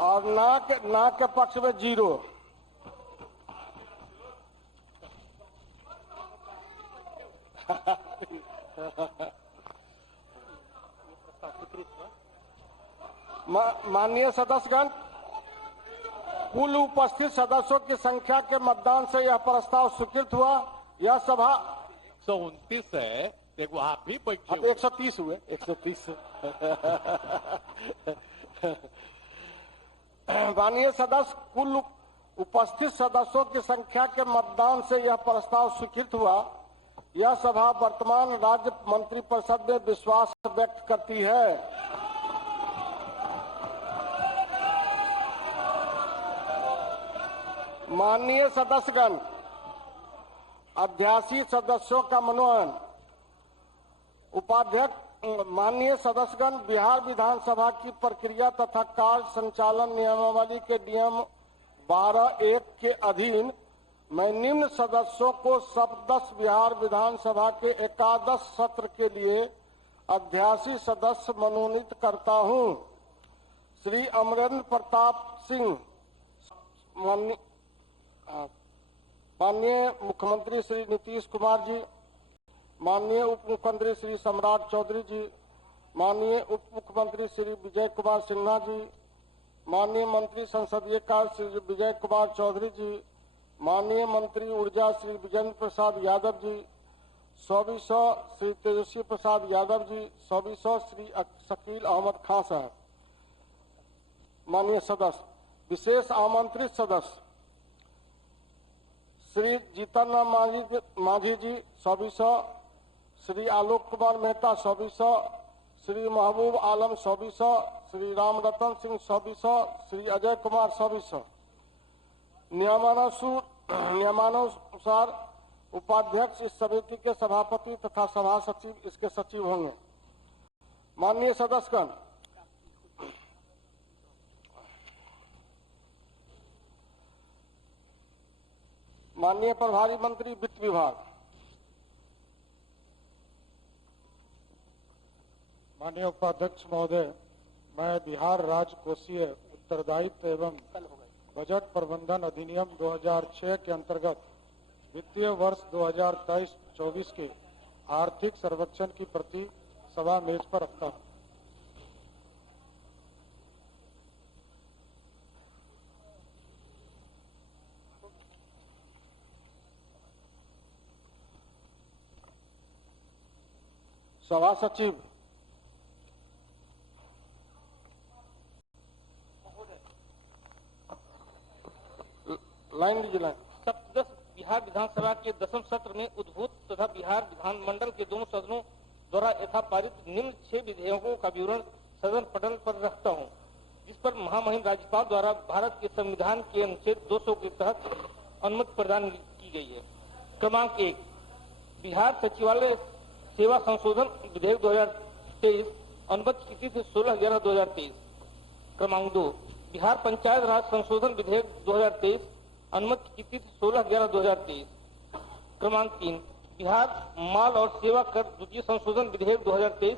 और ना के पक्ष में 0। माननीय सदस्यगण, कुल उपस्थित सदस्यों की संख्या के मतदान से यह प्रस्ताव स्वीकृत हुआ। यह सभा 129 है, देखो आप भी बैठे 130 हुए, 130। माननीय सदस्य, कुल उपस्थित सदस्यों की संख्या के मतदान से यह प्रस्ताव स्वीकृत हुआ। यह सभा वर्तमान राज्य मंत्रिपरिषद में विश्वास व्यक्त करती है। माननीय सदस्यगण, अध्यासी सदस्यों का मनोनयन। उपाध्यक्ष, माननीय सदस्यगण, बिहार विधानसभा की प्रक्रिया तथा कार्य संचालन नियमावली के नियम 12(1) के अधीन मैं निम्न सदस्यों को सदस्य बिहार विधानसभा के एकादश सत्र के लिए अध्यासी सदस्य मनोनीत करता हूं। श्री अमरेंद्र प्रताप सिंह, माननीय मुख्यमंत्री श्री नीतीश कुमार जी, माननीय उप मुख्यमंत्री श्री सम्राट चौधरी जी, माननीय उप मुख्यमंत्री श्री विजय कुमार सिन्हा जी, माननीय मंत्री संसदीय कार्य श्री विजय कुमार चौधरी जी, माननीय मंत्री ऊर्जा श्री विजेंद्र प्रसाद यादव जी, 2400 श्री तेजस्वी प्रसाद यादव जी, 2400 श्री शकील अहमद खान साहब। माननीय सदस्य, विशेष आमंत्रित सदस्य श्री जीतन मांझी जी, 2400, श्री आलोक कुमार मेहता, 2400, श्री महबूब आलम, 2400, श्री राम रतन सिंह, 2400, श्री अजय कुमार, 2400। नियमानुसार उपाध्यक्ष इस समिति के सभापति तथा सभा सचिव इसके सचिव होंगे। माननीय सदस्यगण, माननीय प्रभारी मंत्री वित्त विभाग। माननीय उपाध्यक्ष महोदय, मैं बिहार राज्य कोषीय उत्तरदायित्व एवं बजट प्रबंधन अधिनियम 2006 के अंतर्गत वित्तीय वर्ष 2023-24 के आर्थिक सर्वेक्षण की प्रति सभा मेज पर रखता हूँ। सभा सचिव। लाइन लीजिए। सप्तदश बिहार विधानसभा के 10वें सत्र में उद्भूत तथा बिहार विधानमंडल के दोनों सदनों द्वारा यथा पारित निम्न 6 विधेयकों का विवरण सदन पटल पर रखता हूं, जिस पर महामहिम राज्यपाल द्वारा भारत के संविधान के अनुच्छेद 200 के तहत अनुमति प्रदान की गई है। क्रमांक 1, बिहार सचिवालय सेवा संशोधन विधेयक 2023, अनुमति की तिथि 16/11/2023। क्रमांक 2, बिहार पंचायत राज संशोधन विधेयक 2023, अनुमति की तिथि 16/11/2023। क्रमांक 3, बिहार माल और सेवा कर द्वितीय संशोधन विधेयक 2023,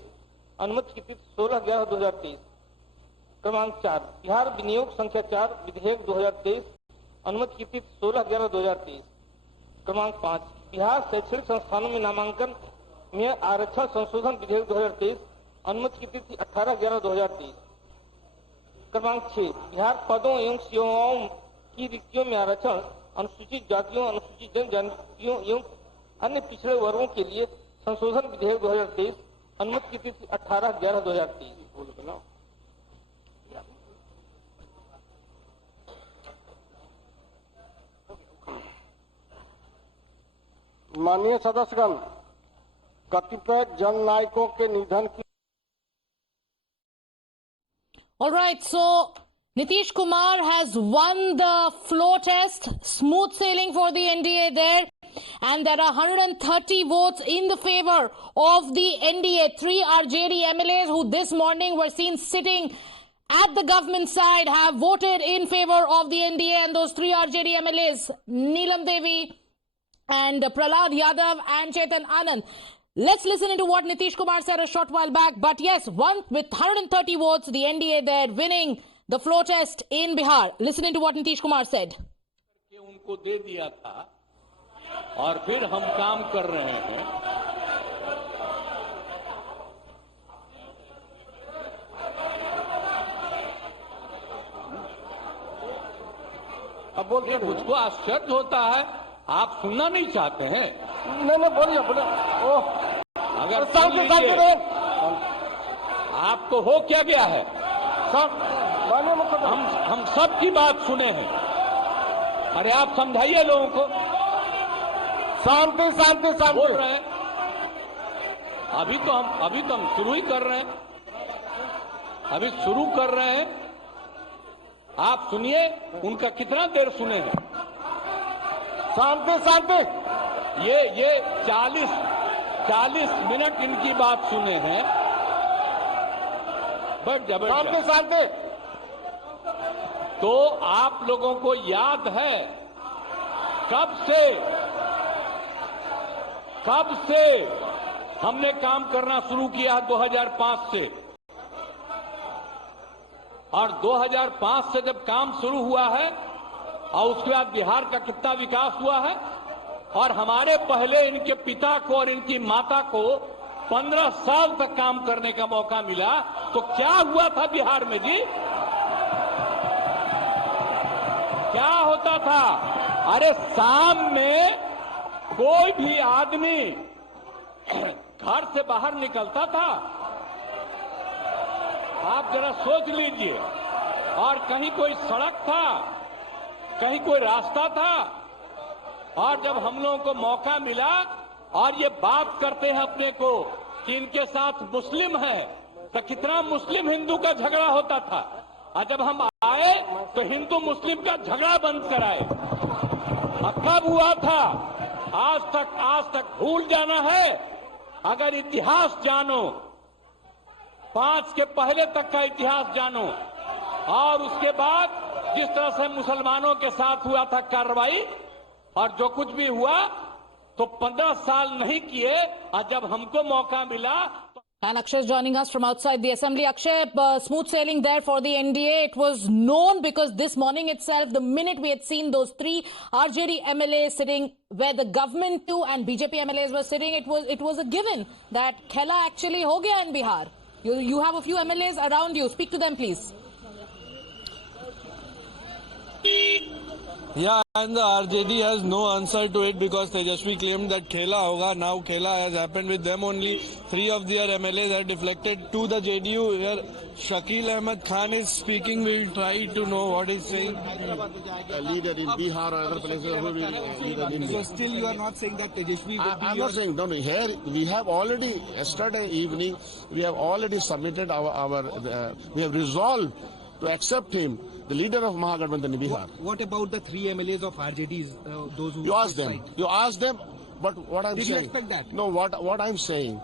अनुमति की तिथि 16/11/2023। क्रमांक 4, बिहार विनियोग संख्या 4 विधेयक 2023, अनुमति की तिथि 16/11/2023। क्रमांक 5, बिहार शैक्षणिक संस्थानों में नामांकन में आरक्षण संशोधन विधेयक 2023, अनुमति की तिथि 18/11/2023। क्रमांक 6, बिहार पदों एवं सेवाओं की रिक्तियों में आरक्षण, अनुसूचित जातियों, अनुसूचित जनजातियों एवं अन्य पिछड़े वर्गों के लिए संशोधन विधेयक 2023, अनुमति की तिथि 18/11/2023। माननीय सदस्यगण, कतिपय जननायकों के निधन की। All right, so Nitish Kumar has won the floor test, smooth sailing for the NDA there, and there are 130 votes in the favor of the NDA. 3 RJD MLAs who this morning were seen sitting at the government side have voted in favor of the NDA, and those 3 RJD MLAs, Neelam Devi and Prahlad Yadav and Chetan Anand. Let's listen into what Nitish Kumar said a short while back. But yes, with 130 votes, the NDA there winning the floor test in Bihar. Listen into what Nitish Kumar said. कि उनको दे दिया था और फिर हम काम कर रहे हैं। अब बोलिए। मुझको आश्चर्य होता है, आप सुनना नहीं चाहते हैं। नहीं बोलिए बोलिए। ओह, अगर सुन शांति लीजिए, रहे। आपको हो क्या गया है? माननीय मुख्यमंत्री, हम सब की बात सुने हैं। अरे आप समझाइए लोगों को। शांति शांति शांति बोल रहे हैं। अभी तो हम शुरू ही कर रहे हैं। अभी शुरू कर रहे हैं। आप सुनिए, उनका कितना देर सुने हैं। शांति शांति। ये 40 मिनट इनकी बात सुने हैं। बट शांति जबरदस्त। शांति। तो आप लोगों को याद है कब से हमने काम करना शुरू किया? 2005 से। और 2005 से जब काम शुरू हुआ है और उसके बाद बिहार का कितना विकास हुआ है, और हमारे पहले इनके पिता को और इनकी माता को 15 साल तक काम करने का मौका मिला, तो क्या हुआ था बिहार में जी? क्या होता था? अरे शाम में कोई भी आदमी घर से बाहर निकलता था, आप जरा सोच लीजिए, और कहीं कोई सड़क था, कहीं कोई रास्ता था, और जब हम लोगों को मौका मिला और ये बात करते हैं अपने को कि इनके साथ मुस्लिम है, तो कितना मुस्लिम हिंदू का झगड़ा होता था। और जब हम आए तो हिंदू मुस्लिम का झगड़ा बंद कराए। अब कब हुआ था? आज तक भूल जाना है। अगर इतिहास जानो, 5 के पहले तक का इतिहास जानो, और उसके बाद जिस तरह से मुसलमानों के साथ हुआ था कार्रवाई, और जो कुछ भी हुआ, तो 15 साल नहीं किए, और जब हमको मौका मिला। And Akshay is joining us from outside the assembly. Akshay, smooth sailing there for the NDA. It was known because this morning itself, the minute we had seen those 3 RJD MLAs sitting where the government too and BJP MLAs were sitting, it was a given that Khela actually ho gaya in Bihar. You have a few MLAs around you. Speak to them, please. Yeah, and the RJD has no answer to it because Tejashwi claimed that Khela hoga. Now Khela has happened with them only. 3 of their MLAs are deflected to the JDU. Here Shakil Ahmed Khan is speaking. We will try to know what he's saying. A leader in Bihar or other places who will lead in India. So still you are not saying that Tejashwi will be I'm your... not saying, no, here we have already, yesterday evening, we have already submitted we have resolved to accept him, the leader of Mahagathbandhan in Bihar. What about the 3 MLAs of RJDs, those who... You ask them, but what I'm Did saying... you expect that? No, what I'm saying,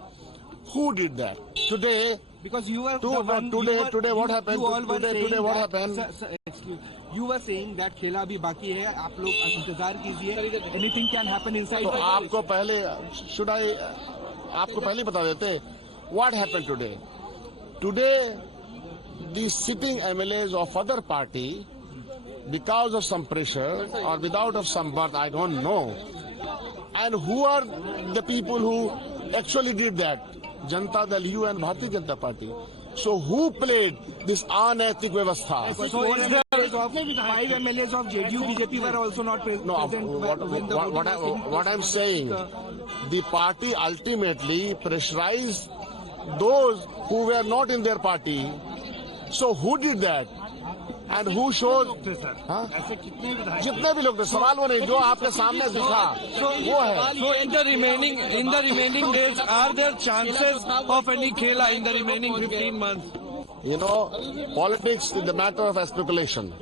who did that? Today... Because you were Today what happened? Today what happened? Sir, excuse, you were saying that खेला अभी बाकी है, आप लोग इंतजार कीजिए, anything can happen inside. तो आपको पहले बता देते, what happened today? Today, the sitting MLAs of other party, because of some pressure or without of some birth, I don't know. And who are the people who actually did that? Janata Dal, you and Bharatiya Janata Party. So who played this anaitik vyavastha? So 5 MLAs of JDU, BJP were also not present. No, when the what I'm saying, the party ultimately pressurized those who were not in their party. So who did that? And who showed? जितने भी लोग थे, सवाल वो नहीं, जो आपके सामने दिखा वो है. So in the remaining days, are there chances of any Khela in the remaining 15 months? You know, politics is the matter of speculation.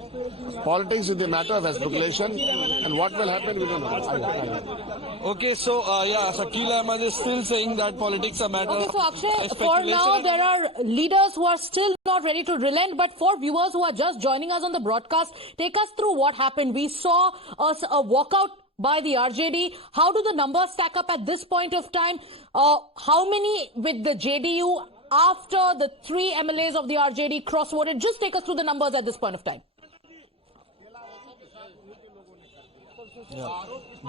Politics is the matter of speculation, and what will happen, we don't know. Okay, so Shakil Ahmed is still saying that politics are matter Okay, so of Akshay, for speculation. now there are leaders who are still not ready to relent, but for viewers who are just joining us on the broadcast, take us through what happened. We saw a walkout by the RJD. How do the numbers stack up at this point of time? How many with the JDU after the 3 MLAs of the RJD cross-voted. Just take us through the numbers at this point of time.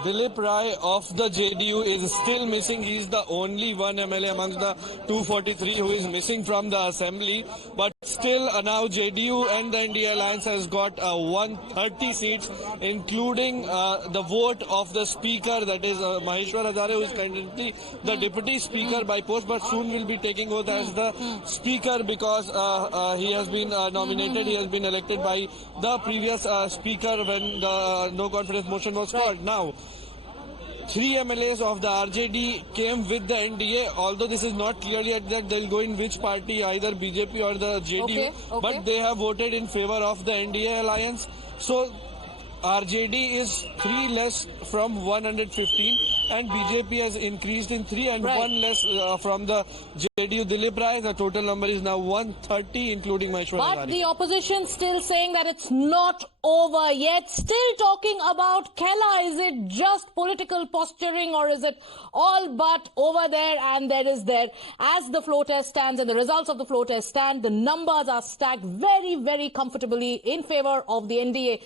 Dilip Rai of the JDU is still missing. He is the only one MLA amongst the 243 who is missing from the assembly. But still now JDU and the NDA alliance has got 130 seats, including the vote of the speaker, that is Maheshwar Hazare, who is currently the deputy speaker by post, but soon will be taking oath as the speaker because he has been nominated, he has been elected by the previous speaker when the no confidence motion was called. Now, 3 MLAs of the RJD came with the NDA, although this is not clear yet that they'll go in which party, either BJP or the JDU, Okay. but they have voted in favor of the NDA alliance. So RJD is 3 less from 115 and BJP has increased in 3 and Right. 1 less from the JDU. Dilip Rai, the total number is now 130, including Maheshwar But Hazare. the opposition still saying that it's not over yet. Still talking about Khela. Is it just political posturing or is it all but over there? And there is there. As the floor test stands and the results of the floor test stand, the numbers are stacked very, very comfortably in favor of the NDA.